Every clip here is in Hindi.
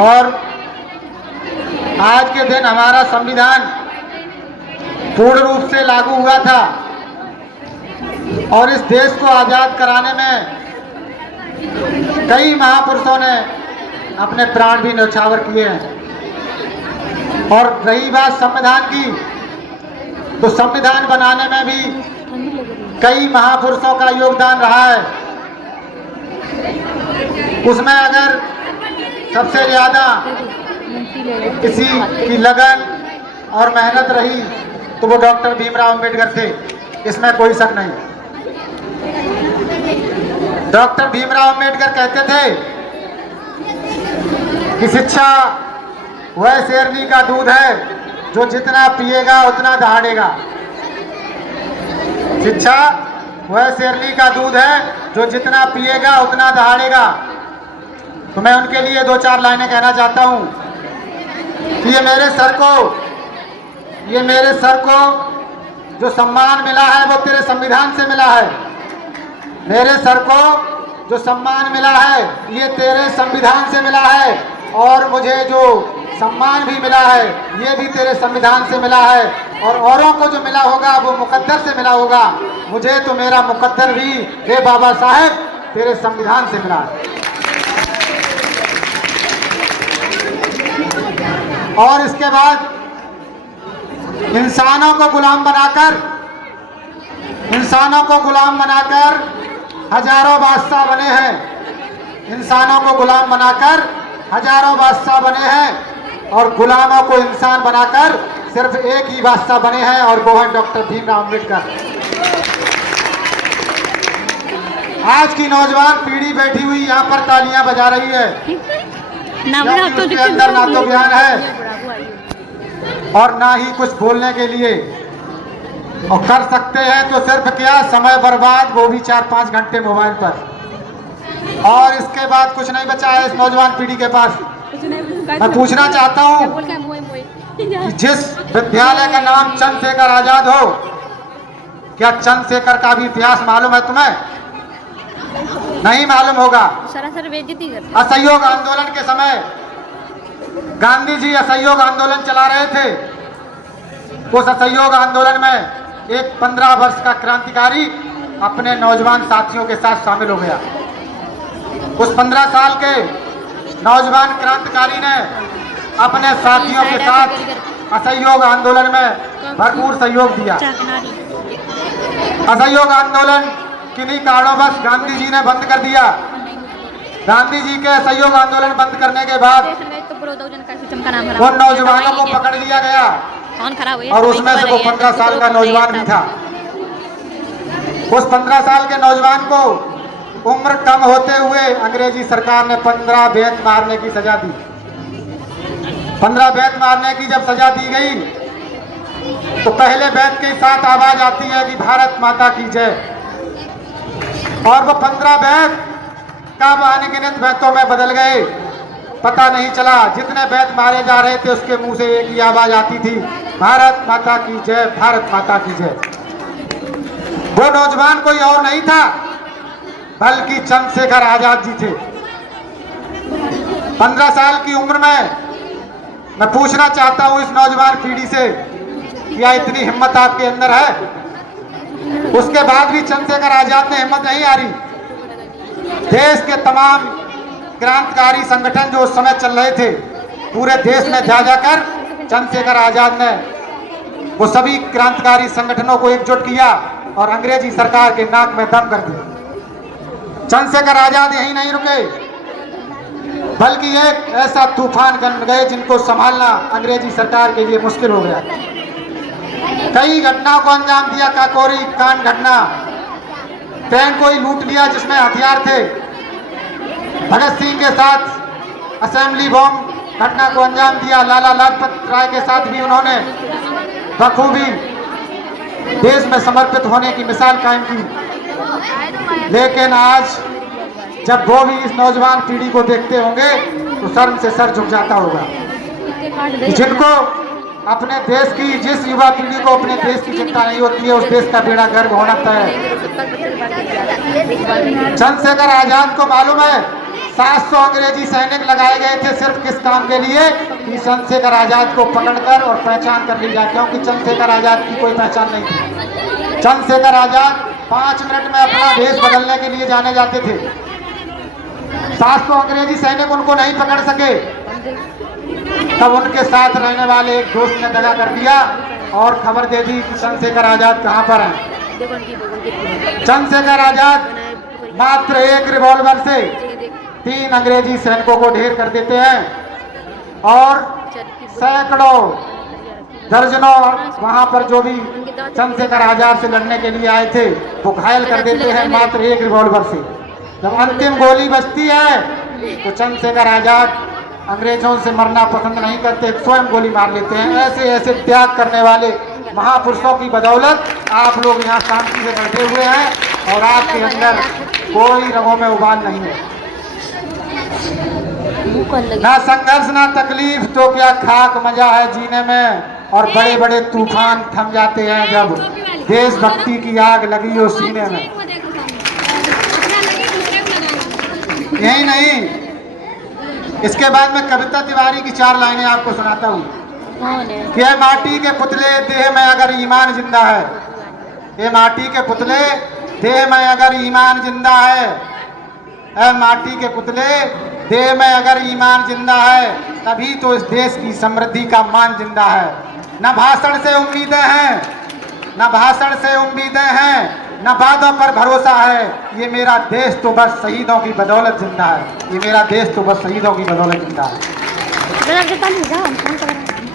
और आज के दिन हमारा संविधान पूर्ण रूप से लागू हुआ था और इस देश को आज़ाद कराने में कई महापुरुषों ने अपने प्राण भी न्यौछावर किए हैं। और रही बात संविधान की, तो संविधान बनाने में भी कई महापुरुषों का योगदान रहा है। उसमें अगर सबसे ज़्यादा किसी की लगन और मेहनत रही तो वो डॉक्टर भीमराव अंबेडकर थे, इसमें कोई शक नहीं। डॉक्टर भीमराव अंबेडकर कहते थे कि शिक्षा वह शेरनी का दूध है जो जितना पिएगा उतना दहाड़ेगा। शिक्षा वह शेरनी का दूध है जो जितना पिएगा उतना दहाड़ेगा। तो मैं उनके लिए दो चार लाइनें कहना चाहता हूँ कि ये मेरे सर को जो सम्मान मिला है वो तेरे संविधान से मिला है। मेरे सर को जो सम्मान मिला है ये तेरे संविधान से मिला है, और मुझे जो सम्मान भी मिला है ये भी तेरे संविधान से मिला है, और औरों को जो मिला होगा वो मुकद्दर से मिला होगा। मुझे तो मेरा मुकद्दर भी हे बाबा साहेब तेरे संविधान से मिला है। और इसके बाद इंसानों को गुलाम बनाकर हजारों बादशाह बने हैं। इंसानों को गुलाम बनाकर हजारों बादशाह बने हैं और गुलामों को इंसान बनाकर सिर्फ एक ही बादशाह बने हैं, और वो है डॉक्टर भीमराव अम्बेडकर। आज की नौजवान पीढ़ी बैठी हुई यहाँ पर तालियां बजा रही है, उसके अंदर ना तो ज्ञान है और ना ही कुछ बोलने के लिए, और कर सकते हैं तो सिर्फ क्या समय बर्बाद, वो भी 4-5 घंटे मोबाइल पर। और इसके बाद कुछ नहीं बचा है इस नौजवान पीढ़ी के पास। मैं पूछना चाहता हूँ कि जिस विद्यालय का नाम चंद्रशेखर आजाद हो, क्या चंद्रशेखर का भी इतिहास मालूम है तुम्हें? नहीं मालूम होगा। असहयोग आंदोलन के समय गांधी जी असहयोग आंदोलन चला रहे थे। उस असहयोग आंदोलन में एक 15 वर्ष का क्रांतिकारी अपने नौजवान साथियों के साथ शामिल हो गया। उस 15 साल के नौजवान क्रांतिकारी ने अपने साथियों के साथ असहयोग आंदोलन में भरपूर सहयोग दिया। असहयोग आंदोलन किन्हीं कारणों गांधी जी ने बंद कर दिया। गांधी जी के असहयोग आंदोलन बंद करने के बाद उन नौजवानों को पकड़ लिया गया और उसमें से वो 15 साल का नौजवान भी था। उस 15 साल के नौजवान को उम्र कम होते हुए अंग्रेजी सरकार ने 15 बेत मारने की सजा दी। 15 बेत मारने की जब सजा दी गई तो पहले बेत के साथ आवाज आती है कि भारत माता की जय, और वो 15 बेत कब अनगिनत बेतों में बदल गए पता नहीं चला। जितने बेत मारे जा रहे थे उसके मुंह से एक ही आवाज आती थी, भारत माता की जय, भारत माता की जय। वो नौजवान कोई और नहीं था बल्कि चंद्रशेखर आजाद जी थे। 15 साल की उम्र में मैं पूछना चाहता हूं इस नौजवान पीढ़ी से, क्या इतनी हिम्मत आपके अंदर है? उसके बाद भी चंद्रशेखर आजाद ने हिम्मत नहीं हारी। देश के तमाम क्रांतिकारी संगठन जो उस समय चल रहे थे, पूरे देश में जा जाकर चंद्रशेखर आजाद ने वो सभी क्रांतिकारी संगठनों को एकजुट किया और अंग्रेजी सरकार के नाक में दम कर दिया। चंद्रशेखर आजाद यहीं नहीं रुके बल्कि एक ऐसा तूफान बन गए जिनको संभालना अंग्रेजी सरकार के लिए मुश्किल हो गया। कई घटनाओं को अंजाम दिया। काकोरी कांड घटना, ट्रेन को ही लूट लिया जिसमें हथियार थे। भगत सिंह के साथ असेंबली बॉम्ब घटना को अंजाम दिया। लाला लाजपत राय के साथ भी उन्होंने बखूबी देश में समर्पित होने की मिसाल कायम की। लेकिन आज जब वो भी इस नौजवान पीढ़ी को देखते होंगे तो शर्म से सर झुक जाता होगा। जिनको अपने देश की, जिस युवा पीढ़ी को अपने देश की चिंता नहीं होती है, उस देश का बेड़ा गर्क होना तय है। चंद्रशेखर आजाद को मालूम है 700 अंग्रेजी सैनिक लगाए गए थे सिर्फ किस काम के लिए कि चंद्रशेखर आजाद को पकड़कर और पहचान कर ली जाए, क्योंकि चंद्रशेखर आजाद की कोई पहचान नहीं थी। चंद्रशेखर आजाद 5 मिनट में अपना भेष बदलने के लिए जाने जाते थे। 700 अंग्रेजी सैनिक उनको नहीं पकड़ सके, तब उनके साथ रहने वाले एक दोस्त ने दगा कर दिया और खबर दे दी कि चंद्रशेखर आजाद कहाँ पर हैं। चंद्रशेखर आजाद मात्र एक रिवॉल्वर से 3 अंग्रेजी सैनिकों को ढेर कर देते हैं और सैकड़ों दर्जनों वहां पर जो भी चंद्रशेखर आजाद से लड़ने के लिए आए थे वो घायल कर देते हैं मात्र एक रिवॉल्वर से। जब अंतिम गोली बजती है तो चंद्रशेखर आजाद अंग्रेजों से मरना पसंद नहीं करते, स्वयं गोली मार लेते हैं। ऐसे ऐसे त्याग करने वाले महापुरुषों की बदौलत आप लोग यहाँ शांति से बैठे हुए हैं और आपके अंदर कोई रगों में उबाल नहीं है। ना संघर्ष ना तकलीफ तो क्या खाक मजा है जीने में, और बड़े बड़े तूफान थम जाते हैं जब देशभक्ति की आग लगी हो सीने में। यही नहीं, इसके बाद मैं कविता तिवारी की 4 लाइनें आपको सुनाता हूँ कि ये माटी के पुतले देह में अगर ईमान जिंदा है, ये माटी के पुतले देह में अगर ईमान जिंदा है, ए माटी के पुतले देह में अगर ईमान जिंदा है, तभी तो इस देश की समृद्धि का मान जिंदा है। न भाषण से उम्मीदें हैं, न भाषण से उम्मीदें हैं, न वादों पर भरोसा है, ये मेरा देश तो बस शहीदों की बदौलत जिंदा है, ये मेरा देश तो बस शहीदों की बदौलत जिंदा है।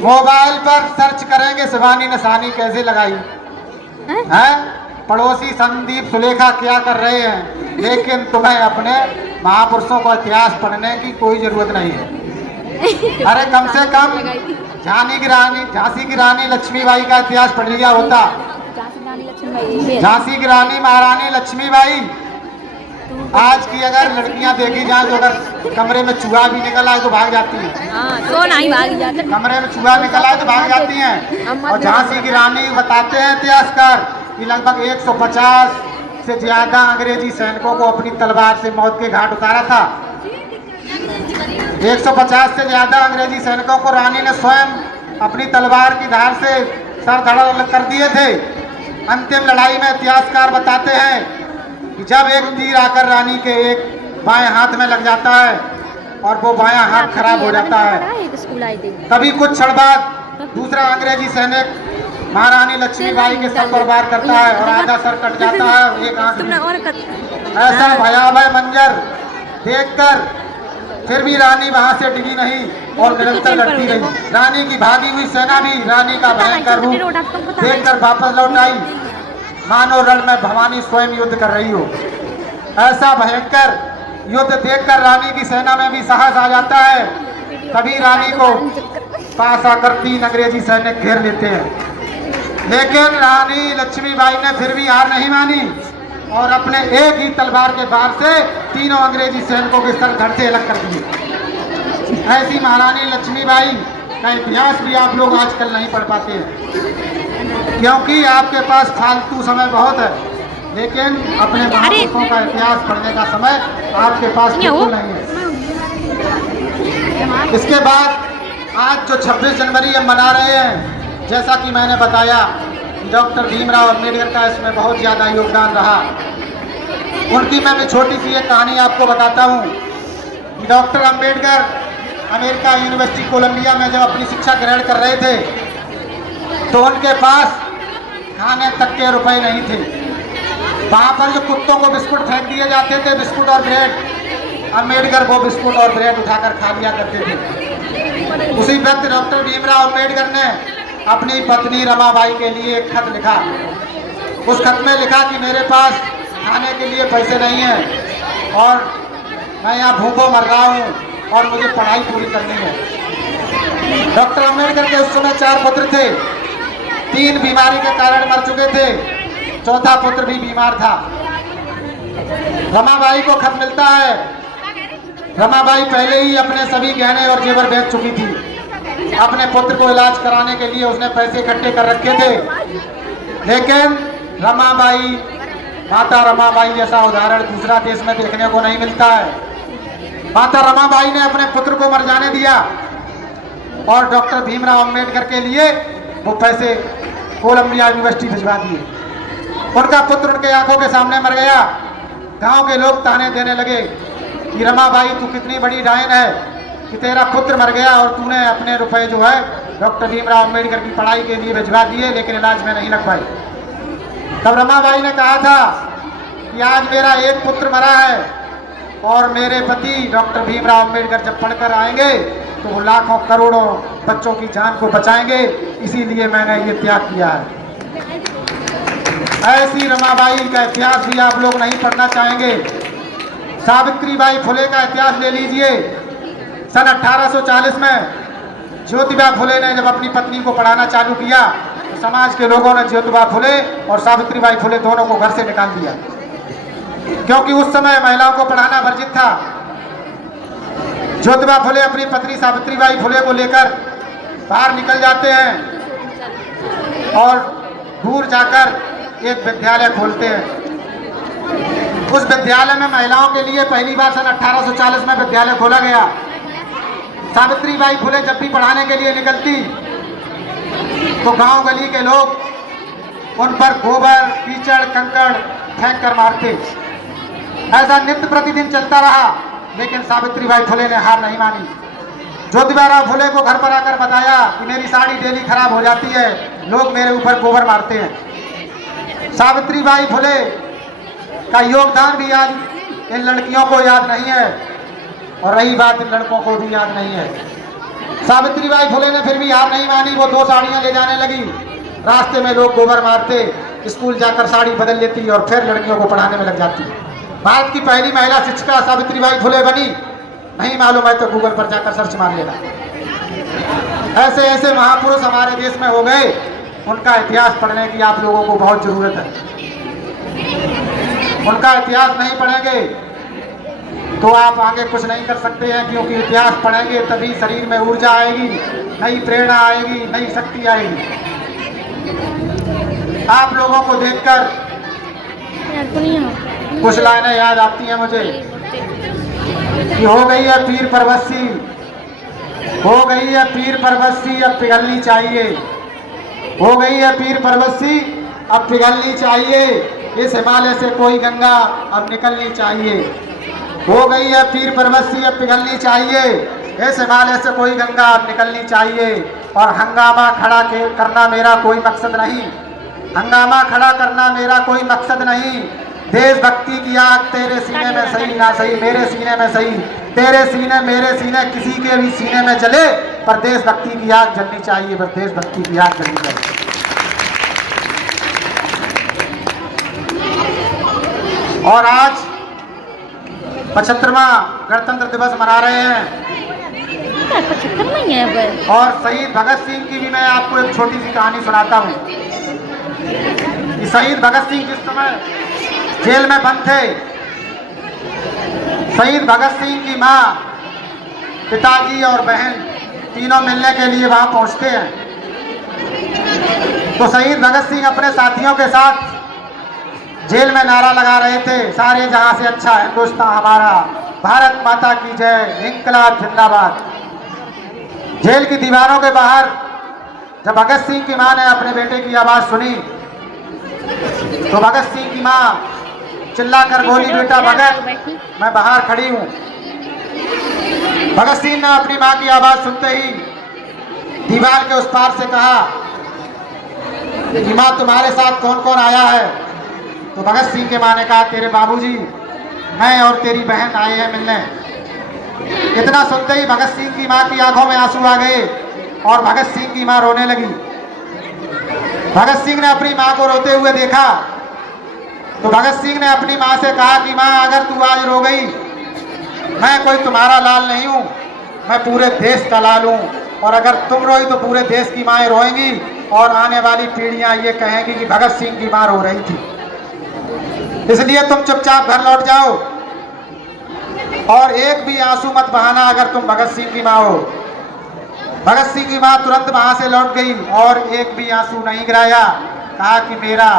मोबाइल पर सर्च करेंगे शिवानी निशानी कैसे लगाई है, पड़ोसी संदीप सुलेखा क्या कर रहे हैं, लेकिन तुम्हें अपने महापुरुषों का इतिहास पढ़ने की कोई जरूरत नहीं है। अरे कम से कम झांसी की रानी लक्ष्मीबाई का इतिहास पढ़ लिया होता। झांसी की रानी महारानी लक्ष्मीबाई आज की अगर लड़कियां देखी जाए तो अगर कमरे में चूहा भी निकल आए तो भाग जाती हैं। तो नहीं भाग जाते, कमरे में चूहा निकल आए तो भाग जाती हैं। और झांसी की रानी बताते हैं इतिहासकार कि लगभग 150 से ज्यादा अंग्रेजी सैनिकों को अपनी तलवार से मौत के घाट उतारा था। 150 से ज्यादा अंग्रेजी सैनिकों को रानी ने स्वयं अपनी तलवार की धार से सर धड़ कर दिए थे। अंतिम लड़ाई में इतिहासकार बताते हैं कि जब एक तीर आकर रानी के एक बाएं हाथ में लग जाता है और वो बायां हाथ खराब हो जाता है, तभी कुछ क्षण बाद दूसरा अंग्रेजी सैनिक महारानी लक्ष्मीबाई के सर पर वार करता है और आधा सर कट जाता है और एक आंख। ऐसा भयावह मंजर देखकर फिर भी रानी वहां से डिगी नहीं और निरंतर लड़ती रही। रानी की भागी हुई सेना भी रानी का भयंकर रूप देखकर वापस लौट आई, मानो रण में भवानी स्वयं युद्ध कर रही हो। ऐसा भयंकर युद्ध देखकर रानी की सेना में भी साहस आ जाता है। तभी रानी को पास आकर 3 अंग्रेजी सैनिक घेर लेते हैं, लेकिन रानी लक्ष्मीबाई ने फिर भी हार नहीं मानी और अपने एक ही तलवार के वार से तीनों अंग्रेजी सैनिकों के सर धड़ से अलग कर दिए। ऐसी महारानी लक्ष्मीबाई का इतिहास भी आप लोग आजकल नहीं पढ़ पाते हैं, क्योंकि आपके पास फालतू समय बहुत है, लेकिन अपने महापुरुषों का इतिहास पढ़ने का समय आपके पास बिल्कुल नहीं है। इसके बाद आज जो 26 जनवरी हम मना रहे हैं, जैसा कि मैंने बताया डॉक्टर भीमराव अम्बेडकर का इसमें बहुत ज़्यादा योगदान रहा। उनकी मैं छोटी सी एक कहानी आपको बताता हूँ। Doctor Ambedkar America university Columbia में जब अपनी शिक्षा ग्रहण कर रहे थे तो उनके पास खाने तक के रुपए नहीं थे। वहाँ पर जो कुत्तों को बिस्कुट फेंक दिए जाते थे, बिस्कुट और ब्रेड, अम्बेडकर वो बिस्कुट और ब्रेड उठाकर खा लिया करते थे। उसी वक्त डॉक्टर भीमराव अम्बेडकर ने अपनी पत्नी रमाबाई के लिए एक खत लिखा। उस खत में लिखा कि मेरे पास खाने के लिए पैसे नहीं हैं और मैं यहाँ भूखों मर रहा हूँ और मुझे पढ़ाई पूरी करनी है। डॉक्टर अम्बेडकर के उस समय 4 पुत्र थे, 3 बीमारी के कारण मर चुके थे, चौथा पुत्र भी बीमार था। रमाबाई को खत मिलता है। रमाबाई पहले ही अपने सभी गहने और जेवर बेच चुकी थी। अपने पुत्र को इलाज कराने के लिए उसने पैसे इकट्ठे कर रखे थे, लेकिन रमाबाई, माता रमाबाई जैसा उदाहरण दूसरा देश में देखने को नहीं मिलता है। माता रमाबाई ने अपने पुत्र को मर जाने दिया और डॉक्टर भीमराव अंबेडकर के लिए वो पैसे कोलंबिया यूनिवर्सिटी भिजवा दिए। उनका पुत्र उनके आंखों के सामने मर गया। गांव के लोग ताने देने लगे कि रमाबाई तू कितनी बड़ी डायन है कि तेरा पुत्र मर गया और तूने अपने रुपए जो है डॉक्टर भीमराव अंबेडकर की पढ़ाई के लिए भिजवा दिए, लेकिन इलाज में नहीं लग पाई। तब रमाबाई ने कहा था कि आज मेरा एक पुत्र मरा है और मेरे पति डॉक्टर भीमराव अंबेडकर जब पढ़कर आएंगे तो वो लाखों करोड़ों बच्चों की जान को बचाएंगे, इसीलिए मैंने ये त्याग किया है। ऐसी रमाबाई का इतिहास भी आप लोग नहीं पढ़ना चाहेंगे। सावित्रीबाई फुले का इतिहास ले लीजिए। सन 1840 में ज्योतिबा फुले ने जब अपनी पत्नी को पढ़ाना चालू किया तो समाज के लोगों ने ज्योतिबा फुले और सावित्रीबाई फुले दोनों को घर से निकाल दिया, क्योंकि उस समय महिलाओं को पढ़ाना वर्जित था। ज्योतिबा फुले अपनी पत्नी सावित्रीबाई फुले को लेकर बाहर निकल जाते हैं और दूर जाकर एक विद्यालय खोलते हैं। उस विद्यालय में महिलाओं के लिए पहली बार सन 1840 में विद्यालय खोला गया। सावित्रीबाई फुले जब भी पढ़ाने के लिए निकलती तो गांव गली के लोग उन पर गोबर कीचड़ कंकड़ फेंक कर मारते। ऐसा नित्य प्रतिदिन चलता रहा, लेकिन सावित्रीबाई फुले ने हार नहीं मानी। ज्योतिबा फुले को घर पर आकर बताया कि मेरी साड़ी डेली खराब हो जाती है, लोग मेरे ऊपर गोबर मारते हैं। सावित्रीबाई फुले का योगदान भी आज इन लड़कियों को याद नहीं है और रही बात इन लड़कों को भी याद नहीं है। सावित्रीबाई फुले ने फिर भी हार नहीं मानी। वो 2 साड़ियां ले जाने लगी। रास्ते में लोग गोबर मारते, स्कूल जाकर साड़ी बदल लेती और फिर लड़कियों को पढ़ाने में लग जाती। भारत की पहली महिला शिक्षिका सावित्रीबाई फुले बनी। नहीं मालूम है तो गूगल पर जाकर सर्च मार लेना। ऐसे ऐसे महापुरुष हमारे देश में हो गए, उनका इतिहास पढ़ने की आप लोगों को बहुत जरूरत है। उनका इतिहास नहीं पढ़ेंगे तो आप आगे कुछ नहीं कर सकते हैं, क्योंकि इतिहास पढ़ेंगे तभी शरीर में ऊर्जा आएगी, नई प्रेरणा आएगी, नई शक्ति आएगी। आप लोगों को देखकर कुछ लाइनें याद आती हैं मुझे कि हो गई है पीर परवस्सी, हो गई है पीर परवस्सी, अब पिघलनी चाहिए। हो गई है पीर परवस्सी, अब पिघलनी चाहिए। इस हिमालय से कोई गंगा अब निकलनी चाहिए। हो गई है पीर परवस्सी, अब पिघलनी चाहिए। इस हिमालय से कोई गंगा अब निकलनी चाहिए। और हंगामा खड़ा करना मेरा कोई मकसद नहीं, हंगामा खड़ा करना मेरा कोई मकसद नहीं। देशभक्ति की आग तेरे सीने में सही ना सही मेरे सीने में सही, तेरे सीने मेरे सीने किसी के भी सीने में जले, पर देशभक्ति की आग जलनी चाहिए, पर देशभक्ति की आग जलनी चाहिए। और आज 75वां गणतंत्र दिवस मना रहे हैं। 75 नहीं है और शहीद भगत सिंह की भी मैं आपको एक छोटी सी कहानी सुनाता हूँ। शहीद भगत सिंह जिस समय जेल में बंद थे, शहीद भगत सिंह की माँ, पिताजी और बहन तीनों मिलने के लिए वहां पहुंचते हैं। तो शहीद भगत सिंह अपने साथियों के साथ जेल में नारा लगा रहे थे, सारे जहां से अच्छा हिंदुस्तान हमारा, भारत माता की जय, इंकलाब जिंदाबाद। जेल की दीवारों के बाहर जब भगत सिंह की मां ने अपने बेटे की आवाज सुनी तो भगत सिंह की मां चिल्लाकर बोली, बेटा भगत, मैं बाहर खड़ी हूं। भगत सिंह ने अपनी मां की आवाज सुनते ही दीवार के उस पार से कहा कि मां तुम्हारे साथ कौन कौन आया है? तो भगत सिंह के मां ने कहा, तेरे बाबूजी, मैं और तेरी बहन आए हैं मिलने। इतना सुनते ही भगत सिंह की मां की आंखों में आंसू आ गए और भगत सिंह की मां रोने लगी। भगत सिंह ने अपनी मां को रोते हुए देखा तो भगत सिंह ने अपनी मां से कहा कि मां, अगर तू आज रो गई, मैं कोई तुम्हारा लाल नहीं हूं, मैं पूरे देश का लाल हूं। और अगर तुम रोई तो पूरे देश की माएँ रोएंगी और आने वाली पीढ़ियां ये कहेंगी कि भगत सिंह की मां रो रही थी। इसलिए तुम चुपचाप घर लौट जाओ और एक भी आंसू मत बहाना अगर तुम भगत सिंह की मां हो। भगत सिंह की मां तुरंत वहां से लौट गई और एक भी आंसू नहीं गिराया। कहा कि मेरा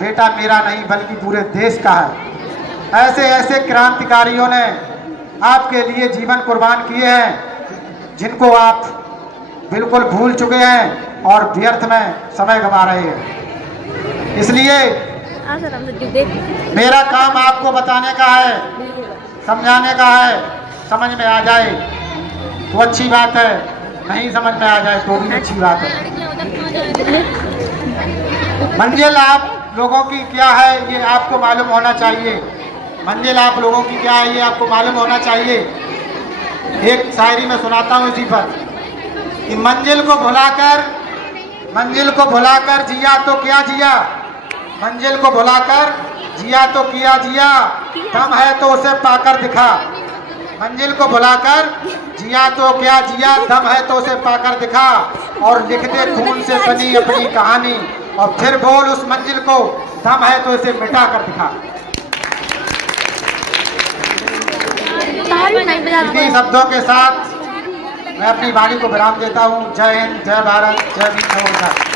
बेटा मेरा नहीं बल्कि पूरे देश का है। ऐसे ऐसे क्रांतिकारियों ने आपके लिए जीवन कुर्बान किए हैं, जिनको आप बिल्कुल भूल चुके हैं और व्यर्थ में समय गंवा रहे हैं। इसलिए मेरा काम आपको बताने का है, समझाने का है। समझ में आ जाए तो अच्छी बात है, नहीं समझ में आ जाए तो भी अच्छी बात है। मंजिल आप लोगों की क्या है ये आपको मालूम होना चाहिए। मंजिल आप लोगों की क्या है ये आपको मालूम होना चाहिए। एक शायरी में सुनाता हूँ इसी पर कि मंजिल को भुलाकर जिया तो क्या जिया, मंजिल को भुलाकर जिया तो किया जिया, दम है तो उसे पाकर दिखा। मंजिल को भुलाकर जिया तो क्या जिया, दम है तो उसे पाकर दिखा। और लिख दे खून से बनी अपनी कहानी, और फिर बोल उस मंजिल को, दम है तो इसे मिटा कर दिखा। इन्हीं शब्दों के साथ मैं अपनी वाणी को विराम देता हूँ। जय हिंद, जय भारत, जय भीम।